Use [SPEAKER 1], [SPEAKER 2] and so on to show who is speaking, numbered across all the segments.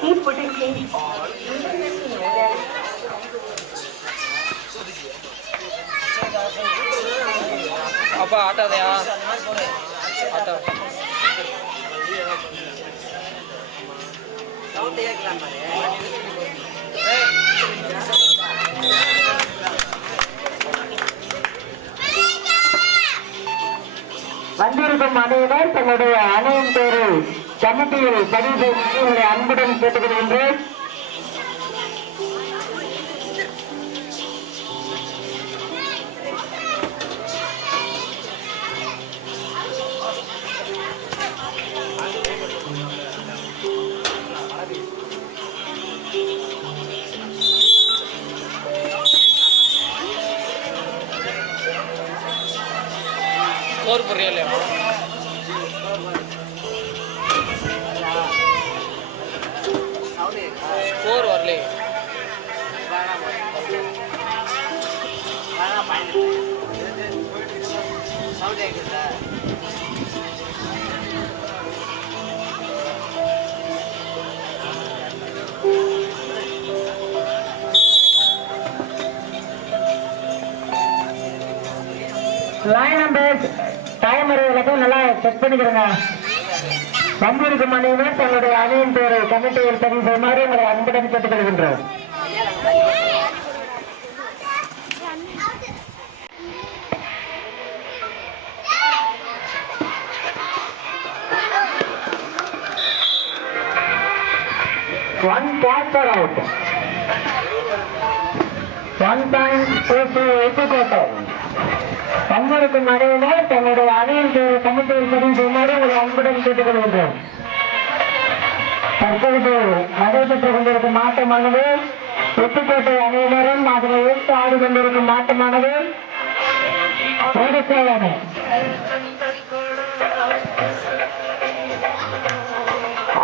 [SPEAKER 1] keep putting things on.
[SPEAKER 2] அப்பா ஆட்டாதையா auto
[SPEAKER 3] வந்திருக்கும் அனைவரும் தன்னுடைய அணையின் பேரை கமிட்டியில் பதிவு செய்து அன்புடன் கேட்டுக்கொள்கின்றேன்.
[SPEAKER 2] ஸ்கோர் வரலையே.
[SPEAKER 3] லைன் நம்பர்ஸ் டைமர் எல்லாத்தையும் நல்லா செக் பண்ணிக்கிறேங்க. வந்திருக்கும் அனைவரும் தங்களுடைய அணியின் பேரை கமிட்டியில் பதிவு செய்யுமாறு உங்களை அன்புடன் கேட்டுக்கொள்கின்றோம். One copter out one point two two எட்டு கோட்டர் பங்கெடுக்கும் அணியினர் தன்னுடைய அணியின் பேரை கமிட்டியில் பதிவு செய்யுமாறு ஒரு அன்புடன் கேட்டுக்கொள்கின்றோம் தற்பொழுது நடைபெற்றுக் கொண்டிருக்கும் மாற்றமானது ஒட்டுக்கோட்டை அணியினரும் அதனை எடுத்து ஆடிக்கொண்டிருக்கும் ஆட்டமானது ஓடிக்கோள் அணி.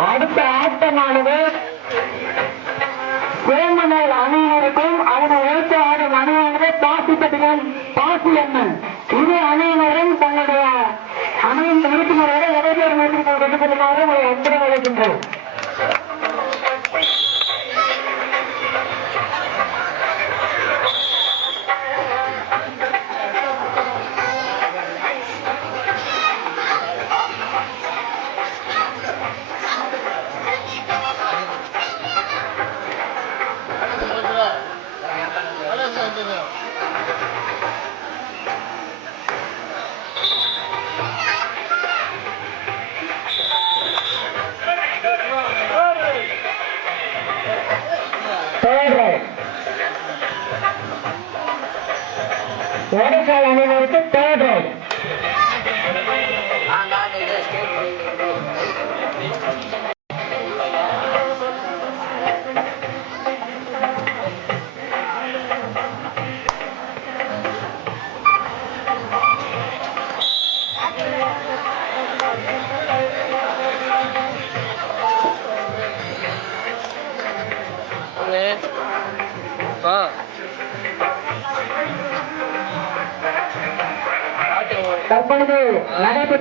[SPEAKER 3] அடுத்த ஆட்டமானது சேமனல் அணியினருக்கும் அதனை எடுத்து ஆடும் அணியானது பாசிப்பட்டினம் பாசி அம்மன் இரு அணியினரும் தங்களுடைய அணியின் உறுப்பினரோடு இடைபெறும் உறுப்பினர் கொண்டு செல்லுமாறு உங்களை அன்புடன் அழைக்கின்றோம்.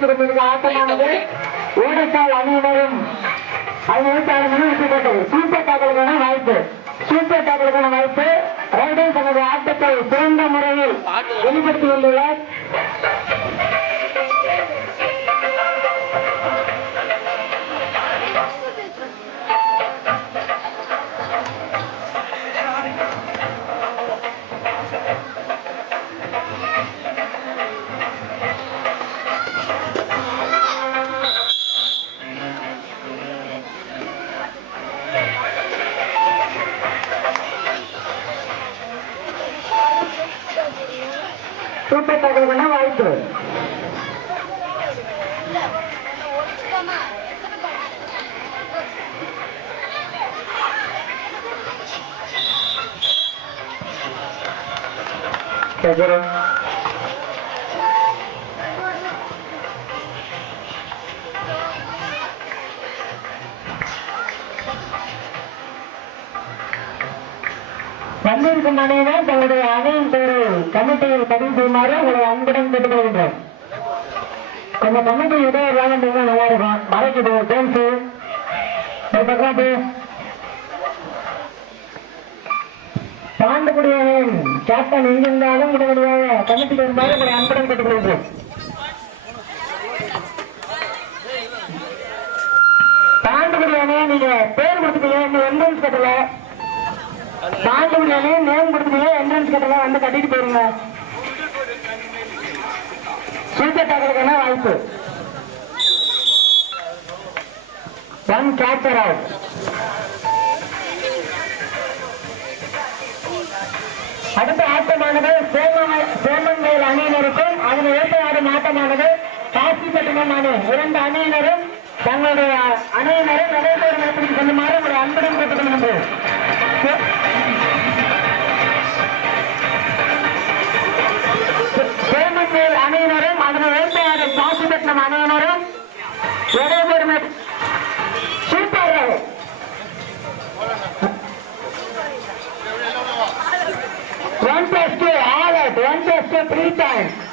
[SPEAKER 3] நடைபெற்றிருந்த கொண்டிருந்த ஆட்டமானது ஓடிக்கால் அணியினரும் அது சூப்பர் வாய்ப்பு. சூப்பர் டாக்களுக்கான வாய்ப்பு. ரைடர் தனது ஆட்டத்தை சிறந்த முறையில் வெளிப்படுத்திக் சரி வந்திருக்கும் அணியினர் தங்களுடைய அணியின் பேரை கமிட்டியில் பதிவு செய்யுமாறு உங்களை அன்புடன் கேட்டுக்கொள்கின்றோம். கொஞ்சம் கமிட்டி இடையே இல்லாமல் நல்லா இருக்கும். மறைக்குது பேசு ஒரு பக்கம் பாண்டுகுடியின் கேப்டன் எங்கிருந்தாலும் உடனடியாக கமிட்டி வருமாறு உங்களை அன்புடன் கேட்டுக்கொள்கிறோம் பாண்டுகுடி அணி நீங்க பேர் கொடுத்துட்டீங்க இந்த என்ட்ரன்ஸ் கட்டல. பாண்டுகுடி அணி நேம் கொடுத்துட்டீங்க என்ட்ரன்ஸ் கட்டல வந்து கட்டிட்டு போயிருங்க. சூப்பர் டாக்களுக்கான வாய்ப்பு? ஒன் கேப்சர் அவுட் அடுத்த ஆட்டமானது சேமன் மேல் அணியினருக்கும் அதன் ஆடும் ஆட்டமானது காசிப்பட்டினம் அணி இரண்டு அணியினரும் தங்களுடைய அணியினரை நடைபெறும் நேரத்தில் செல்லுமாறு ஒரு அன்புடன் கேட்டுக்கொள்கின்றோம். சேமன் சே- சேமன்வேல் அணியினரும் அதன் வேட்டையாடும் காசிப்பட்டினம் அணியினரும் three times.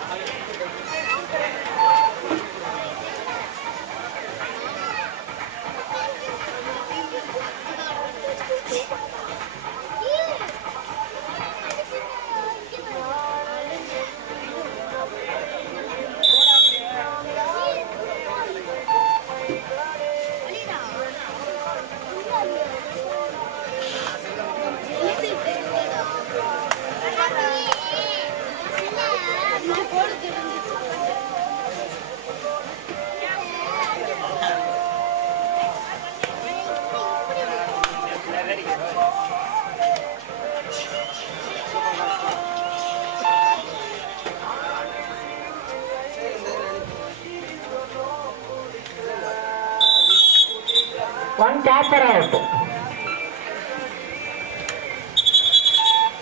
[SPEAKER 3] Capture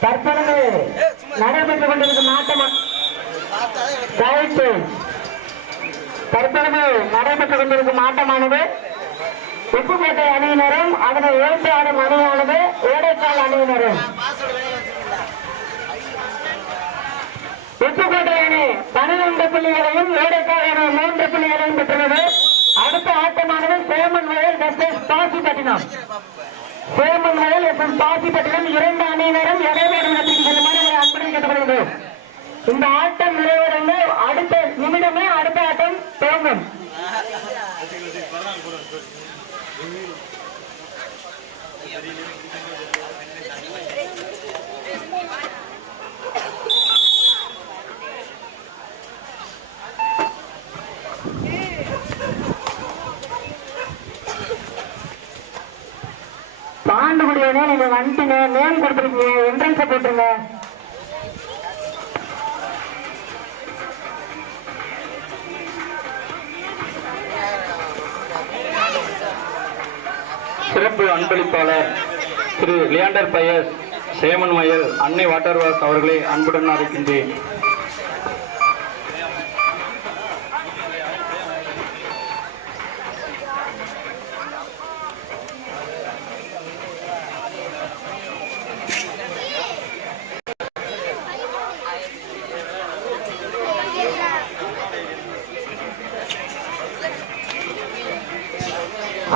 [SPEAKER 3] தற்பொழுது நடைபெற்றுக் கொண்டிருக்கும் ஆட்டம் தற்பொழுது நடைபெற்றுக் கொண்டிருக்கும் ஆட்டமானது உப்புக்கோட்டை அணியினரும் அதனை ஏற்று ஆடும் அணியானது ஓடைக்கால் அணியினரும். உப்புக்கோட்டை அணி பன்னிரண்டு புள்ளிகளையும் ஓடைக்கால் அணி மூன்று புள்ளிகளையும் பெற்றுள்ளது. அடுத்த ஆட்டமானது சேமன் வயல் வெர்சஸ் பாசிப்பட்டினம். சேமன் வயல் எஸ் கட்டினம் இரண்டு அணியினரும் இடைவேடும் இடத்திற்கு செல்லுமாறு அன்புடன் கேட்டுக்கொள்கிறோம் இந்த ஆட்டம் நிறைவடைந்து அடுத்த நிமிடமே அடுத்த ஆட்டம் துவங்கும். பாண்டுகுடியனே நீங்க வந்துட்டீங்க நேம் கொடுத்துருக்கீங்க என்ட்ரன்ஸை போட்டுருங்க.
[SPEAKER 4] சிறப்பு அன்பளிப்பாளர் திரு லியாண்டர் பயஸ் சேமன் மயல் அன்னை வாட்டர்வாஸ் அவர்களை அன்புடன் அழைக்கின்றேன்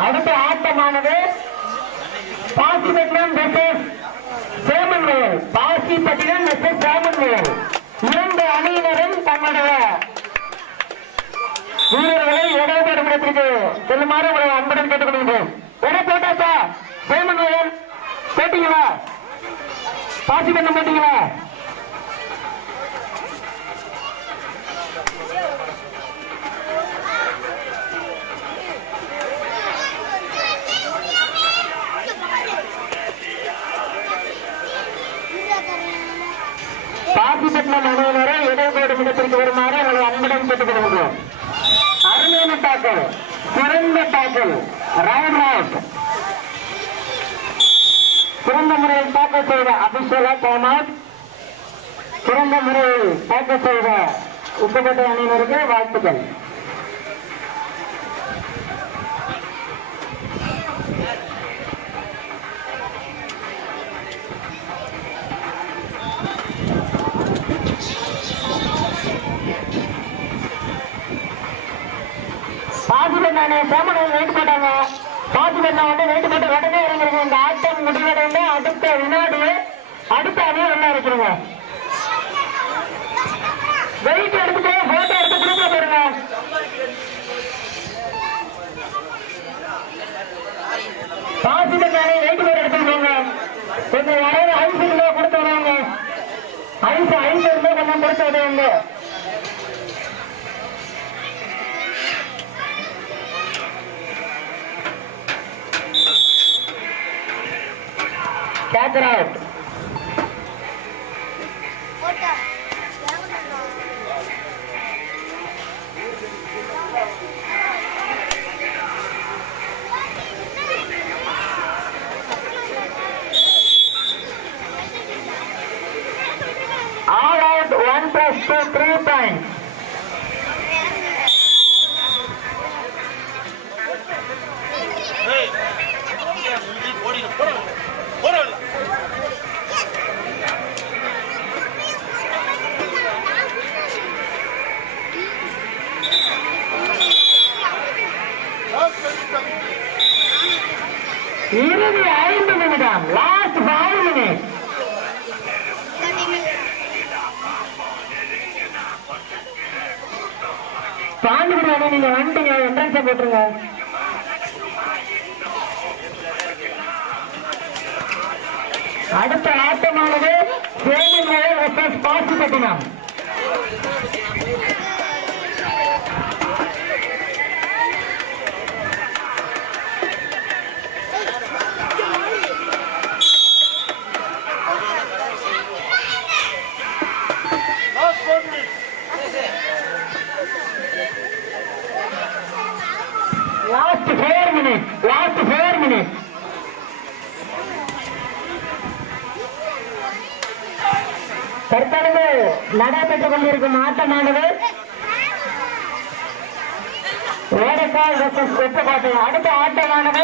[SPEAKER 3] அடுத்த ஆட்டமானது பாசிபட்டினம் வெர்சஸ் சேமன்வேல் பாசிப்பட்டினம் வெர்சஸ் சேமன்வேல் இரண்டு அணியினரும் தங்களுடைய வீரர்களை இடைபெறும் இடத்திற்கு செல்லுமாறு உங்களை அன்புடன் கேட்டுக்கொள்கிறோம் எடை போட்டாச்சா? சேமன்வேல் போட்டீங்களா பாசிபட்டினம் போட்டீங்களா செட்டிப்பட்டினம் அணியினரை இடைபெறும் இடத்திற்கு வருமாறு உங்களை அன்புடன் கேட்டுக்கொள்கிறோம் அருமையான தாக்கல் சிறந்த தாக்கல் ரவுண்ட் ரவுண்ட் சிறந்த முறையில் தாக்கல் செய்த அபிஷேகா டைம் சிறந்த முறையில் தாக்கல் செய்த உப்புக்கோட்டை அணியினருக்கு வாழ்த்துக்கள். பாசிபண்ணானே சேமனன் வெயிட் போட்டாங்க வந்து வெயிட் போட்டு உடனே இறங்குறீங்க. இந்த ஆட்டம் முடிவடைந்து அடுத்த வினாடி அடுத்த அணியை உள்ள இருக்கிறீங்க வெயிட் எடுத்துட்டு போட்டோ எடுத்து வெயிட் பேர் எடுத்துக்கிறீங்க கொஞ்சம் யாராவது ஐஸ் இருந்தா கொடுத்து விடுவாங்க. ஐஸ் ஐஸ் இருந்தா கொஞ்சம் கொடுத்து விடுவாங்க. background. All out 1 plus 2, 3 points. Pandipuram நீங்க வந்துட்டீங்க என்ட்ரன்ஸை போட்டுருங்க. அடுத்த ஆட்டமானது Semimalai versus Pasipattinam. Last minutes. Last four minutes. தற்பொழுது நடைபெற்றுக் கொண்டிருக்கும் ஆட்டமானது ஓடக்கால் வெர்சஸ் வெப்பக்காட்டு அடுத்த ஆட்டமானது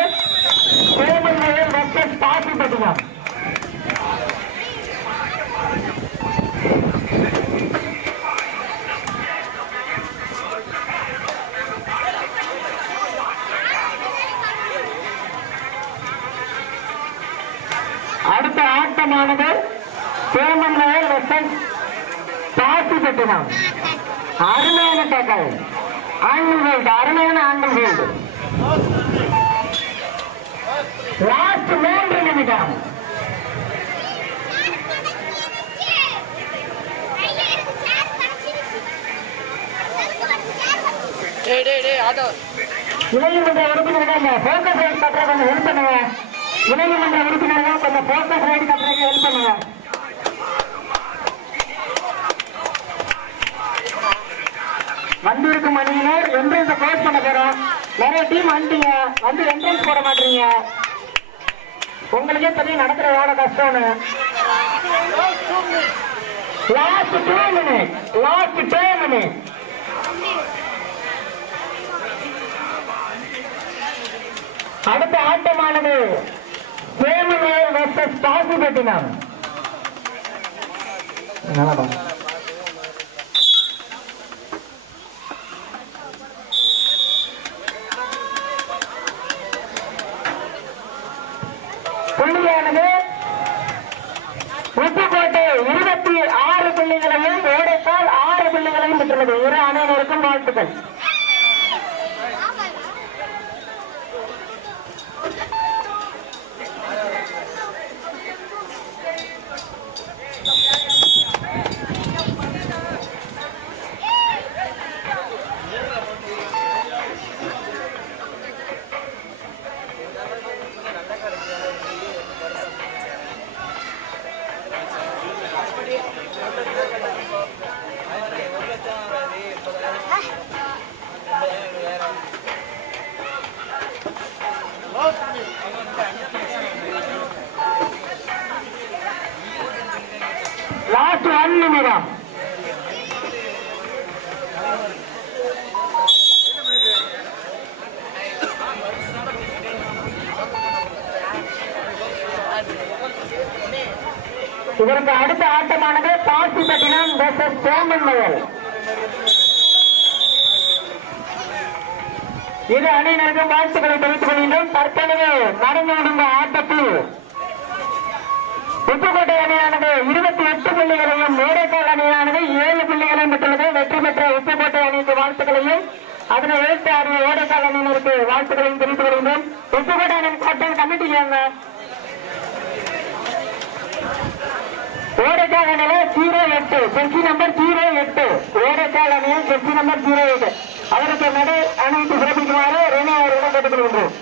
[SPEAKER 3] சேமன்மையில் வெர்சஸ் பாசிப்பட்டினம் அடுத்த ஆட்டமானது சேமன்மையில் வெர்சஸ் பாசிப்பட்டினம் அருமையான டேக்கல் ஆங்கிள் அருமையான ஆங்கிள் லாஸ்ட் மூன்று நிமிடம். இளைஞமன்ற உறுப்பினர்கள் போக்கஸ் கட்டுற கொஞ்சம் ஹெல்ப் பண்ணுங்க இளைஞமன்ற உறுப்பினர்கள் கொஞ்சம் போக்கஸ் ரைட் கட்டுறதுக்கு ஹெல்ப் பண்ணுங்க. வந்திருக்கும் மணியினர் என்ட்ரன்ஸ் க்ளோஸ் பண்ண போறோம். நிறைய டீம் வந்துட்டீங்க. வந்து என்ட்ரன்ஸ் போட மாட்டீங்க. உங்களுக்கே தெரியும் நடத்துற வேலை கஷ்டம்னு. Last two minute last two minute அடுத்த ஆட்டமானது. சேமநேர் வெர்சஸ் பாசிப்பட்டினம் நல்லாடா புள்ளியானது உப்புக்கோட்டை இருபத்தி ஆறு புள்ளிகளையும் ஓடைக்கால் ஆறு புள்ளிகளையும் பெற்றுள்ளது. இரு அனைவருக்கும் வாழ்த்துக்கள் லாஸ்ட் ஒன் நிமிடம் இதற்கு அடுத்த ஆட்டமானது பாசிப்பட்டினம் வெர்சஸ் சோமன் மயல் இரு அணியினருக்கும் வாழ்த்துக்களை தெரிவித்துக் கொள்கின்றோம். தற்பொழுது நடந்து முடிந்த ஆட்டத்தில். உப்புக்கோட்டை அணியானது இருபத்தி எட்டு புள்ளி மேடைக்கால் அணியானது ஏழு புள்ளிகளையும் பெற்றுள்ளது வெற்றி பெற்ற உப்புக்கோட்டை அணிக்கு வாழ்த்துக்களையும் அதனை எழுத்து ஆடிய ஓடைக்கால் அணியினருக்கு வாழ்த்துக்களையும் தெரிவித்துக் வருகின்றோம் உப்புக்கோட்டை கோட்டம் கட்டம் கமிட்டிக்கு ஜீரோ எட்டு. ஜெர்சி நம்பர் ஜீரோ எட்டு. ஓடைக்கால் அணியில் நம்பர் ஜீரோ எட்டு. அவருக்கு நடை அணிவித்து சிறப்பிக்குமாறு ரெனி அவர்களிடம் கேட்டுக் கொள்கின்றோம்.